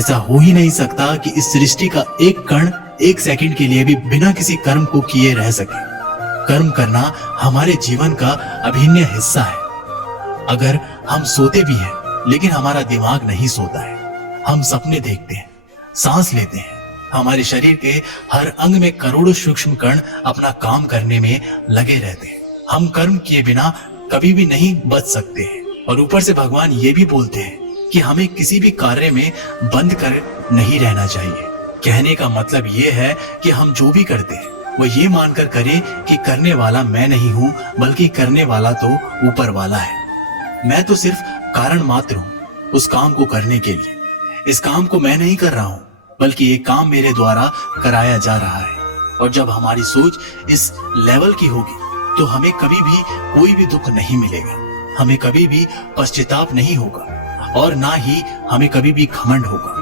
ऐसा हो ही नहीं सकता कि इस सृष्टि का एक कण एक सेकंड के लिए भी बिना किसी कर्म को किए रह सके। कर्म करना हमारे जीवन का अभिन्न हिस्सा है। अगर हम सोते भी हैं लेकिन हमारा दिमाग नहीं सोता है। हम सपने देखते हैं, सांस लेते हैं, हमारे शरीर के हर अंग में करोड़ों सूक्ष्म कण अपना काम करने में लगे रहते हैं। हम कर्म किए बिना कभी भी नहीं बच सकते हैं। और ऊपर से भगवान ये भी बोलते हैं कि हमें किसी भी कार्य में बंद कर नहीं रहना चाहिए। कहने का मतलब ये है कि हम जो भी करते हैं वो ये मानकर करें कि करने वाला मैं नहीं हूं, बल्कि करने वाला तो ऊपर वाला है। मैं तो सिर्फ कारण मात्र हूं उस काम को करने के लिए। इस काम को मैं नहीं कर रहा हूं, बल्कि ये काम मेरे द्वारा कराया जा रहा है। और जब हमारी सोच इस लेवल की होगी तो हमें कभी भी कोई भी दुख नहीं मिलेगा, हमें कभी भी पश्चाताप नहीं होगा और ना ही हमें कभी भी घमंड होगा।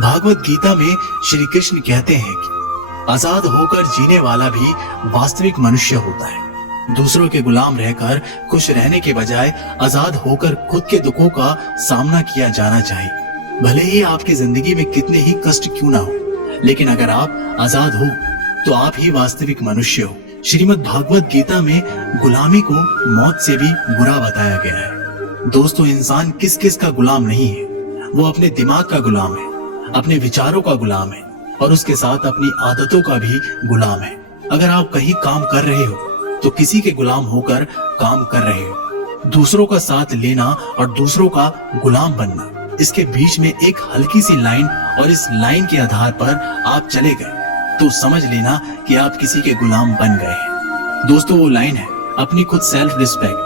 भागवत गीता में श्री कृष्ण कहते हैं कि आजाद होकर जीने वाला भी वास्तविक मनुष्य होता है। दूसरों के गुलाम रहकर खुश रहने के बजाय आजाद होकर खुद के दुखों का सामना किया जाना चाहिए। भले ही आपकी जिंदगी में कितने ही कष्ट क्यों ना हो, लेकिन अगर आप आजाद हो तो आप ही वास्तविक मनुष्य हो। श्रीमद् भागवत गीता में गुलामी को मौत से भी बुरा बताया गया है। दोस्तों, इंसान किस किस का गुलाम नहीं है, वो अपने दिमाग का गुलाम है, अपने विचारों का गुलाम है और उसके साथ अपनी आदतों का भी गुलाम है। अगर आप कहीं काम कर रहे हो तो किसी के गुलाम होकर काम कर रहे हो। दूसरों का साथ लेना और दूसरों का गुलाम बनना, इसके बीच में एक हल्की सी लाइन, और इस लाइन के आधार पर आप चले गए तो समझ लेना कि आप किसी के गुलाम बन गए हैं। दोस्तों, वो लाइन है अपनी खुद सेल्फ रिस्पेक्ट।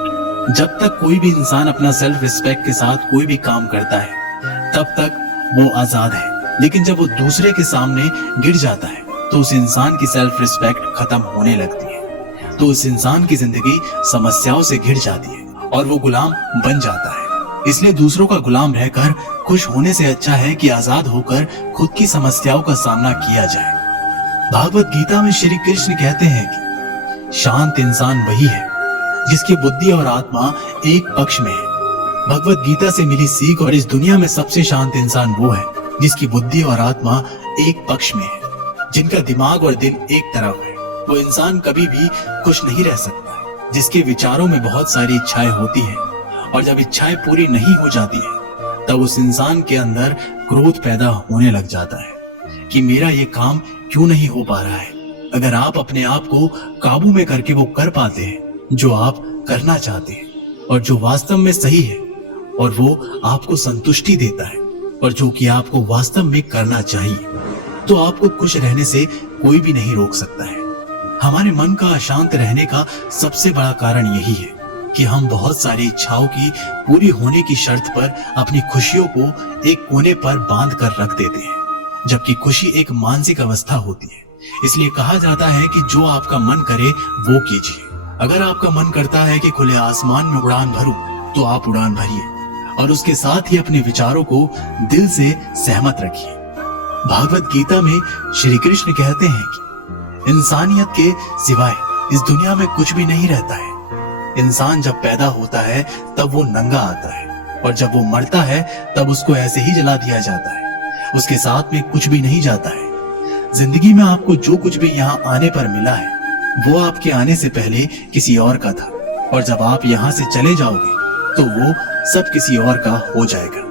जब तक कोई भी इंसान अपना सेल्फ रिस्पेक्ट के साथ कोई भी काम करता है तब तक वो आजाद है। लेकिन जब वो दूसरे के सामने गिर जाता है तो उस इंसान की सेल्फ रिस्पेक्ट खत्म होने लगती है, तो उस इंसान की जिंदगी समस्याओं से घिर जाती है और वो गुलाम बन जाता है। इसलिए दूसरों का गुलाम रहकर खुश होने से अच्छा है कि आजाद होकर खुद की समस्याओं का सामना किया जाए। भागवत गीता में श्री कृष्ण कहते हैं कि शांत इंसान वही है जिसकी बुद्धि और आत्मा एक पक्ष में है। भगवत गीता से मिली सीख, और इस दुनिया में सबसे शांत इंसान वो है जिसकी बुद्धि और आत्मा एक पक्ष में है, जिनका दिमाग और दिल एक तरफ है। वो इंसान कभी भी खुश नहीं रह सकता है, जिसके विचारों में बहुत सारी इच्छाएं होती हैं, और जब इच्छाएं पूरी नहीं हो जाती है तब उस इंसान के अंदर क्रोध पैदा होने लग जाता है कि मेरा ये काम क्यों नहीं हो पा रहा है। अगर आप अपने आप को काबू में करके वो कर पाते हैं जो आप करना चाहते हैं और जो वास्तव में सही है, और वो आपको संतुष्टि देता है और जो कि आपको वास्तव में करना चाहिए, तो आपको खुश रहने से कोई भी नहीं रोक सकता है। हमारे मन का अशांत रहने का सबसे बड़ा कारण यही है कि हम बहुत सारी इच्छाओं की पूरी होने की शर्त पर अपनी खुशियों को एक कोने पर बांध कर रख देते हैं, जबकि खुशी एक मानसिक अवस्था होती है। इसलिए कहा जाता है कि जो आपका मन करे वो कीजिए। अगर आपका मन करता है कि खुले आसमान में उड़ान भरूं, तो आप उड़ान भरिए और उसके साथ ही अपने विचारों को दिल से सहमत रखिए। भागवत गीता में श्री कृष्ण कहते हैं कि इंसानियत के सिवाय इस दुनिया में कुछ भी नहीं रहता है। इंसान जब पैदा होता है तब वो नंगा आता है, और जब वो मरता है तब उसको ऐसे ही जला दिया जाता है, उसके साथ में कुछ भी नहीं जाता है। जिंदगी में आपको जो कुछ भी यहाँ आने पर मिला है वो आपके आने से पहले किसी और का था, और जब आप यहाँ से चले जाओगे तो वो सब किसी और का हो जाएगा।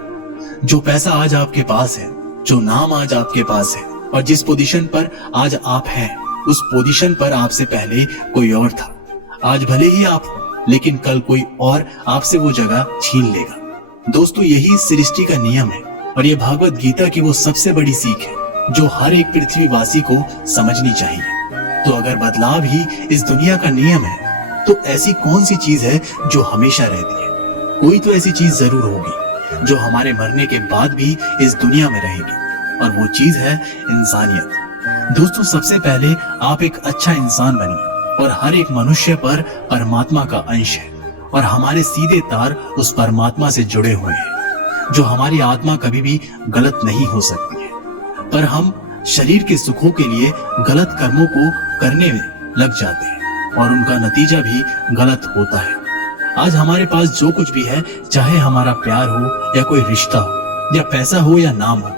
जो पैसा आज आपके पास है, जो नाम आज आपके पास है, और जिस पोजीशन पर आज आप हैं, उस पोजीशन पर आपसे पहले कोई और था। आज भले ही आप हो, लेकिन कल कोई और आपसे वो जगह छीन लेगा। दोस्तों, यही सृष्टि का नियम है, और ये भागवत गीता की वो सबसे बड़ी सीख है जो हर एक पृथ्वीवासी को समझनी चाहिए। तो अगर बदलाव ही इस दुनिया का नियम है, तो ऐसी कौन सी चीज है जो हमेशा रहती है? कोई तो ऐसी चीज जरूर होगी जो हमारे मरने के बाद भी इस दुनिया में रहेगी, और वो चीज है इंसानियत। दोस्तों, सबसे पहले आप एक अच्छा इंसान बनिए, और हर एक मनुष्य पर परमात्मा का अंश है, और हमारे सीधे तार उस परमात्मा से जुड़े हुए हैं, जो हमारी आत्मा कभी भी गलत नहीं हो सकती है। पर हम शरीर के सुखों के लिए गलत कर्मों को करने में लग जाते हैं, और उनका नतीजा भी गलत होता है। आज हमारे पास जो कुछ भी है, चाहे हमारा प्यार हो या कोई रिश्ता हो या पैसा हो या नाम हो,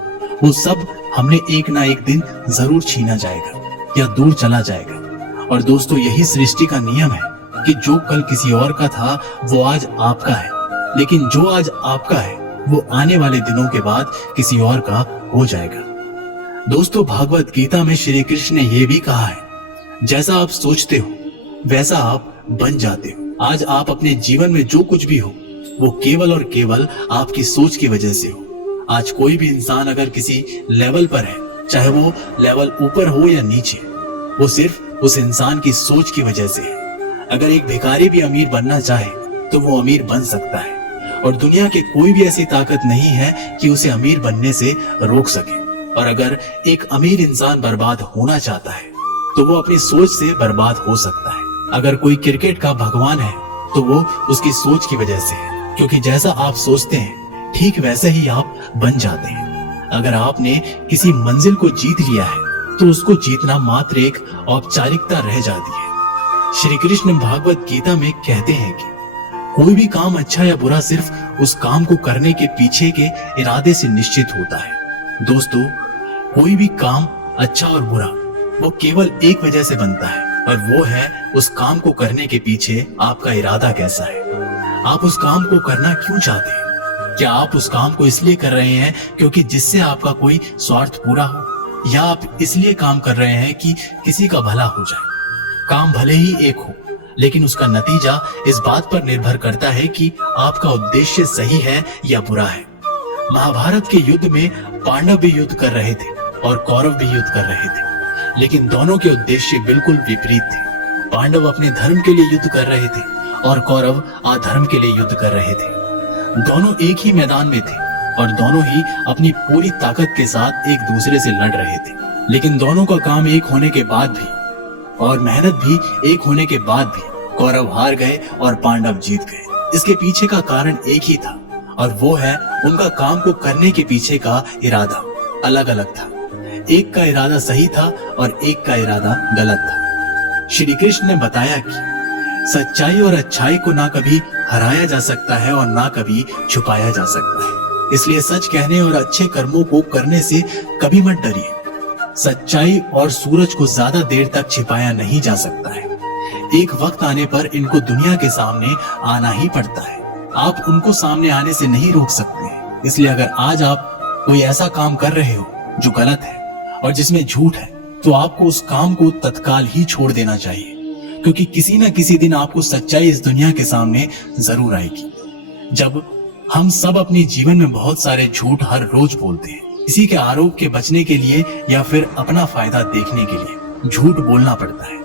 वो सब हमने एक ना एक दिन जरूर छीना जाएगा या दूर चला जाएगा। और दोस्तों, यही सृष्टि का नियम है कि जो कल किसी और का था वो आज आपका है, लेकिन जो आज आपका है वो आने वाले दिनों के बाद किसी और का हो जाएगा। दोस्तों, भागवत गीता में श्री कृष्ण ने यह भी कहा है, जैसा आप सोचते हो वैसा आप बन जाते हो। आज आप अपने जीवन में जो कुछ भी हो वो केवल और केवल आपकी सोच की वजह से हो। आज कोई भी इंसान अगर किसी लेवल पर है, चाहे वो लेवल ऊपर हो या नीचे, वो सिर्फ उस इंसान की सोच की वजह से है। अगर एक भिखारी भी अमीर बनना चाहे तो वो अमीर बन सकता है, और दुनिया की कोई भी ऐसी ताकत नहीं है कि उसे अमीर बनने से रोक सके। और अगर एक अमीर इंसान बर्बाद होना चाहता है तो वो अपनी सोच से बर्बाद हो सकता है। अगर कोई क्रिकेट का भगवान है तो वो उसकी सोच की वजह से है, क्योंकि जैसा आप सोचते हैं ठीक वैसे ही आप बन जाते हैं। अगर आपने किसी मंजिल को जीत लिया है तो उसको जीतना मात्र एक औपचारिकता रह जाती है। श्री कृष्ण भागवत गीता में कहते हैं कि कोई भी काम अच्छा या बुरा सिर्फ उस काम को करने के पीछे के इरादे से निश्चित होता है। दोस्तों, कोई भी काम अच्छा और बुरा वो केवल एक वजह से बनता है, और वो है उस काम को करने के पीछे आपका इरादा कैसा है। आप उस काम को करना क्यों चाहते हैं? क्या आप उस काम को इसलिए कर रहे हैं क्योंकि जिससे आपका कोई स्वार्थ पूरा हो, या आप इसलिए काम कर रहे हैं कि किसी का भला हो जाए? काम भले ही एक हो, लेकिन उसका नतीजा इस बात पर निर्भर करता है कि आपका उद्देश्य सही है या बुरा है। महाभारत के युद्ध में पांडव भी युद्ध कर रहे थे और कौरव भी युद्ध कर रहे थे, लेकिन दोनों के उद्देश्य बिल्कुल विपरीत थे। पांडव अपने धर्म के लिए युद्ध कर रहे थे और कौरव अधर्म के लिए युद्ध कर रहे थे। दोनों एक ही मैदान में थे और दोनों ही अपनी पूरी ताकत के साथ एक दूसरे से लड़ रहे थे, लेकिन दोनों का काम एक होने के बाद भी और मेहनत भी एक होने के बाद भी कौरव हार गए और पांडव जीत गए। इसके पीछे का कारण एक ही था, और वो है उनका काम को करने के पीछे का इरादा अलग अलग था। एक का इरादा सही था और एक का इरादा गलत था। श्री कृष्ण ने बताया कि सच्चाई और अच्छाई को ना कभी हराया जा सकता है और ना कभी छुपाया जा सकता है। इसलिए सच कहने और अच्छे कर्मों को करने से कभी मत डरिए। सच्चाई और सूरज को ज्यादा देर तक छिपाया नहीं जा सकता है। एक वक्त आने पर इनको दुनिया के सामने आना ही पड़ता है। आप उनको सामने आने से नहीं रोक सकते। इसलिए अगर आज आप कोई ऐसा काम कर रहे हो जो गलत है और जिसमें झूठ है, तो आपको उस काम को तत्काल ही छोड़ देना चाहिए, क्योंकि किसी न किसी दिन आपको सच्चाई इस दुनिया के सामने जरूर आएगी। जब हम सब अपने जीवन में बहुत सारे झूठ हर रोज बोलते हैं, किसी के आरोप के बचने के लिए या फिर अपना फायदा देखने के लिए झूठ बोलना पड़ता है।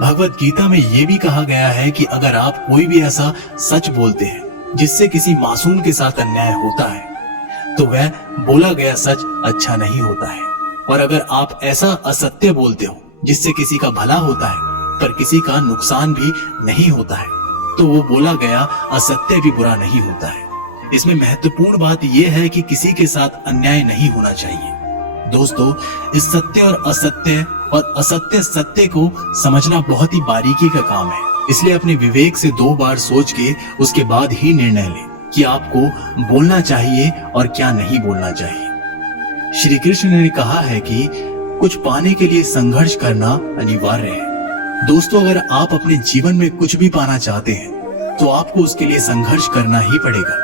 भगवत गीता में यह भी कहा गया है कि अगर आप कोई भी ऐसा सच बोलते हैं जिससे किसी मासूम के साथ अन्याय होता है, तो वह बोला गया सच अच्छा नहीं होता है। और अगर आप ऐसा असत्य बोलते हो जिससे किसी का भला होता है पर किसी का नुकसान भी नहीं होता है, तो वो बोला गया असत्य भी बुरा नहीं होता है। इसमें महत्वपूर्ण बात यह है कि किसी के साथ अन्याय नहीं होना चाहिए। दोस्तों, इस सत्य और असत्य सत्य को समझना बहुत ही बारीकी का काम है। इसलिए अपने विवेक से 2 बार सोच के उसके बाद ही निर्णय लें कि आपको बोलना चाहिए और क्या नहीं बोलना चाहिए। श्री कृष्ण ने कहा है कि कुछ पाने के लिए संघर्ष करना अनिवार्य है। दोस्तों, अगर आप अपने जीवन में कुछ भी पाना चाहते हैं तो आपको उसके लिए संघर्ष करना ही पड़ेगा,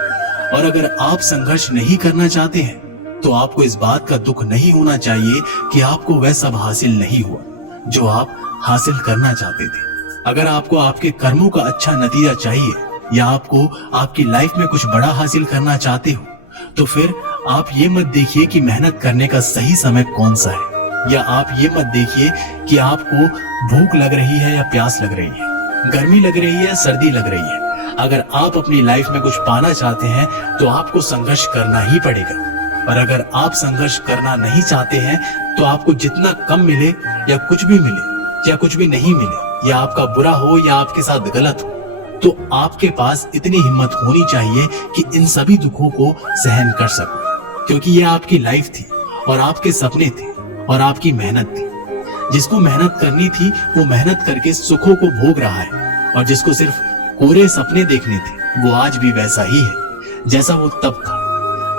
और अगर आप संघर्ष नहीं करना चाहते हैं तो आपको इस बात का दुख नहीं होना चाहिए कि आपको वह सब हासिल नहीं हुआ जो आप हासिल करना चाहते थे। अगर आपको आपके कर्मों का अच्छा नतीजा चाहिए या आपको आपकी लाइफ में कुछ बड़ा हासिल करना चाहते हो, तो फिर आप ये मत देखिए कि मेहनत करने का सही समय कौन सा है, या आप ये मत देखिए कि आपको भूख लग रही है या प्यास लग रही है, गर्मी लग रही है या सर्दी लग रही है। अगर आप अपनी लाइफ में कुछ पाना चाहते हैं तो आपको संघर्ष करना ही पड़ेगा, और अगर आप संघर्ष करना नहीं चाहते हैं तो आपको जितना कम मिले या कुछ भी मिले या कुछ भी नहीं मिले, या आपका बुरा हो या आपके साथ गलत हो, तो आपके पास इतनी हिम्मत होनी चाहिए कि इन सभी दुखों को सहन कर सको, क्योंकि ये आपकी लाइफ थी और आपके सपने थे और आपकी मेहनत थी। जिसको मेहनत करनी थी वो मेहनत करके सुखों को भोग रहा है, और जिसको सिर्फ कोरे सपने देखने थे वो आज भी वैसा ही है जैसा वो तब था।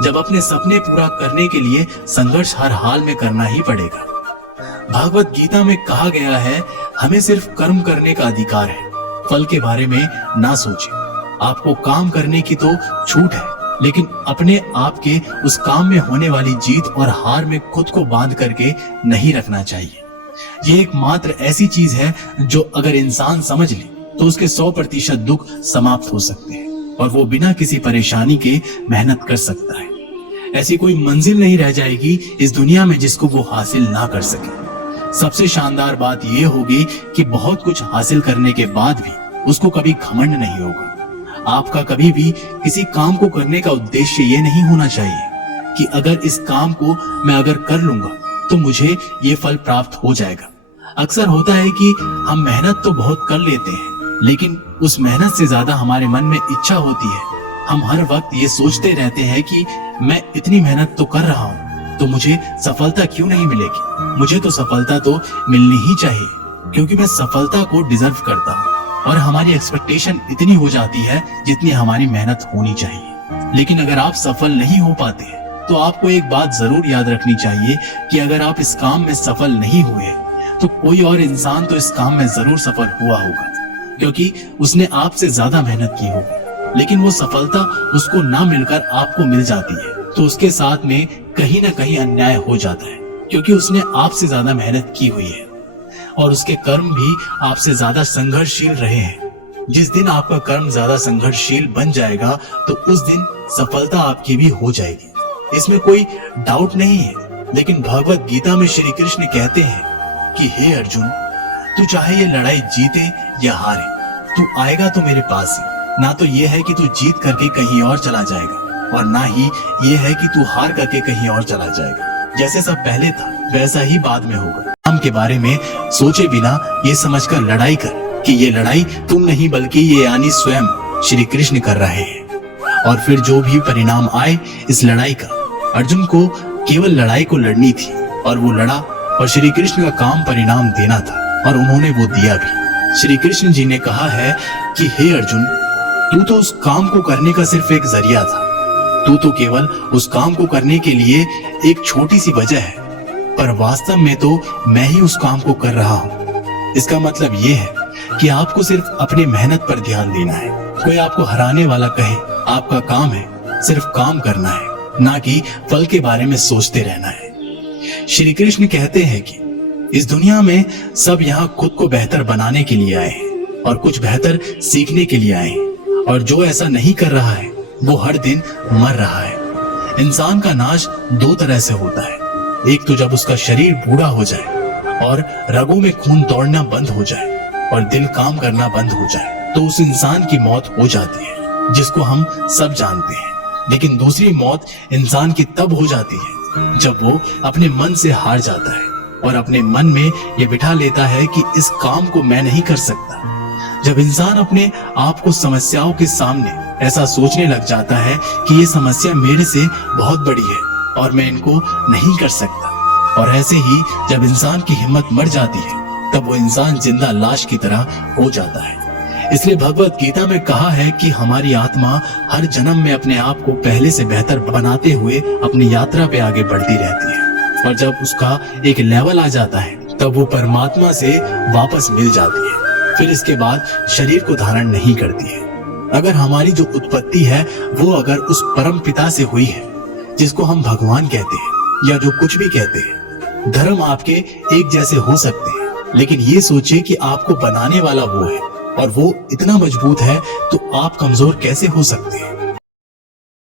जब अपने सपने पूरा करने के लिए संघर्ष हर हाल में करना ही पड़ेगा। भागवत गीता में कहा गया है, हमें सिर्फ कर्म करने का अधिकार है, फल के बारे में ना सोचें। आपको काम करने की तो छूट है, लेकिन अपने आप के उस काम में होने वाली जीत और हार में खुद को बांध करके नहीं रखना चाहिए। ये एकमात्र ऐसी चीज है जो अगर इंसान समझ ले तो उसके 100% दुख समाप्त हो सकते हैं और वो बिना किसी परेशानी के मेहनत कर सकता है। ऐसी कोई मंजिल नहीं रह जाएगी इस दुनिया में जिसको वो हासिल ना कर सके। सबसे शानदार बात यह होगी कि बहुत कुछ हासिल करने के बाद भी उसको कभी घमंड नहीं होगा। आपका कभी भी किसी काम को करने का उद्देश्य ये नहीं होना चाहिए कि अगर इस काम को मैं अगर कर लूंगा तो मुझे ये फल प्राप्त हो जाएगा। अक्सर होता है कि हम मेहनत तो बहुत कर लेते हैं, लेकिन उस मेहनत से ज्यादा हमारे मन में इच्छा होती है। हम हर वक्त ये सोचते रहते हैं कि मैं इतनी मेहनत तो कर रहा हूँ तो मुझे सफलता क्यों नहीं मिलेगी। मुझे तो सफलता तो मिलनी ही चाहिए क्योंकि मैं सफलता को डिजर्व करता हूँ। और हमारी एक्सपेक्टेशन इतनी हो जाती है जितनी हमारी मेहनत होनी चाहिए। लेकिन अगर आप सफल नहीं हो पाते तो आपको एक बात जरूर याद रखनी चाहिए कि अगर आप इस काम में सफल नहीं हुए तो कोई और इंसान तो इस काम में जरूर सफल हुआ होगा, क्योंकि उसने आपसे ज्यादा मेहनत की होगी। लेकिन वो सफलता उसको ना मिलकर आपको मिल जाती है तो उसके साथ में कहीं ना कहीं अन्याय हो जाता है, क्योंकि उसने आपसे ज्यादा मेहनत की हुई है और उसके कर्म भी आपसे ज्यादा संघर्षशील रहे हैं। जिस दिन आपका कर्म ज्यादा संघर्षशील बन जाएगा तो उस दिन सफलता आपकी भी हो जाएगी, इसमें कोई डाउट नहीं है। लेकिन भगवत गीता में श्री कृष्ण कहते हैं कि हे अर्जुन, तू चाहे ये लड़ाई जीते या हारे, तू आएगा तो मेरे पास ही। ना तो ये है कि तू जीत करके कहीं और चला जाएगा और ना ही ये है कि तू हार करके कहीं और चला जाएगा। जैसे सब पहले था वैसा ही बाद में होगा। काम के बारे में सोचे बिना ये समझकर लड़ाई कर कि ये लड़ाई तुम नहीं बल्कि ये यानी स्वयं श्री कृष्ण कर रहे हैं। और फिर जो भी परिणाम आए इस लड़ाई का, अर्जुन को केवल लड़ाई को लड़नी थी और वो लड़ा और श्री कृष्ण का काम परिणाम देना था और उन्होंने वो दिया भी। श्री कृष्ण जी ने कहा है कि हे अर्जुन, तू तो उस काम को करने का सिर्फ एक जरिया था। तू तो केवल उस काम को करने के लिए एक छोटी सी वजह है, पर वास्तव में तो मैं ही उस काम को कर रहा हूँ। इसका मतलब ये है कि आपको सिर्फ अपनी मेहनत पर ध्यान देना है। कोई आपको हराने वाला कहे, आपका काम है सिर्फ काम करना है, ना कि फल के बारे में सोचते रहना है। श्री कृष्ण कहते हैं कि इस दुनिया में सब यहाँ खुद को बेहतर बनाने के लिए आए हैं और कुछ बेहतर सीखने के लिए आए हैं, और जो ऐसा नहीं कर रहा है वो हर दिन मर रहा है। इंसान का नाश दो तरह से होता है, एक तो जब उसका शरीर बूढ़ा हो जाए और रगों में खून दौड़ना बंद हो जाए और दिल काम करना बंद हो जाए तो उस इंसान की मौत हो जाती है, जिसको हम सब जानते हैं। लेकिन दूसरी मौत इंसान की तब हो जाती है जब वो अपने मन से हार जाता है और अपने मन में ये बिठा लेता है कि इस काम को मैं नहीं कर सकता। जब इंसान अपने आप को समस्याओं के सामने ऐसा सोचने लग जाता है कि ये समस्या मेरे से बहुत बड़ी है और मैं इनको नहीं कर सकता, और ऐसे ही जब इंसान की हिम्मत मर जाती है तब वो इंसान जिंदा लाश की तरह हो जाता है। इसलिए भगवत गीता में कहा है कि हमारी आत्मा हर जन्म में अपने आप को पहले से बेहतर बनाते हुए अपनी यात्रा पे आगे बढ़ती रहती है, और जब उसका एक लेवल आ जाता है तब वो परमात्मा से वापस मिल जाती है। फिर इसके बाद शरीर को धारण नहीं करती है। अगर हमारी जो उत्पत्ति है वो अगर उस परम पिता से हुई है जिसको हम भगवान कहते हैं या जो कुछ भी कहते हैं, धर्म आपके एक जैसे हो सकते हैं, लेकिन ये सोचिए कि आपको बनाने वाला वो है और वो इतना मजबूत है तो आप कमजोर कैसे हो सकते हैं।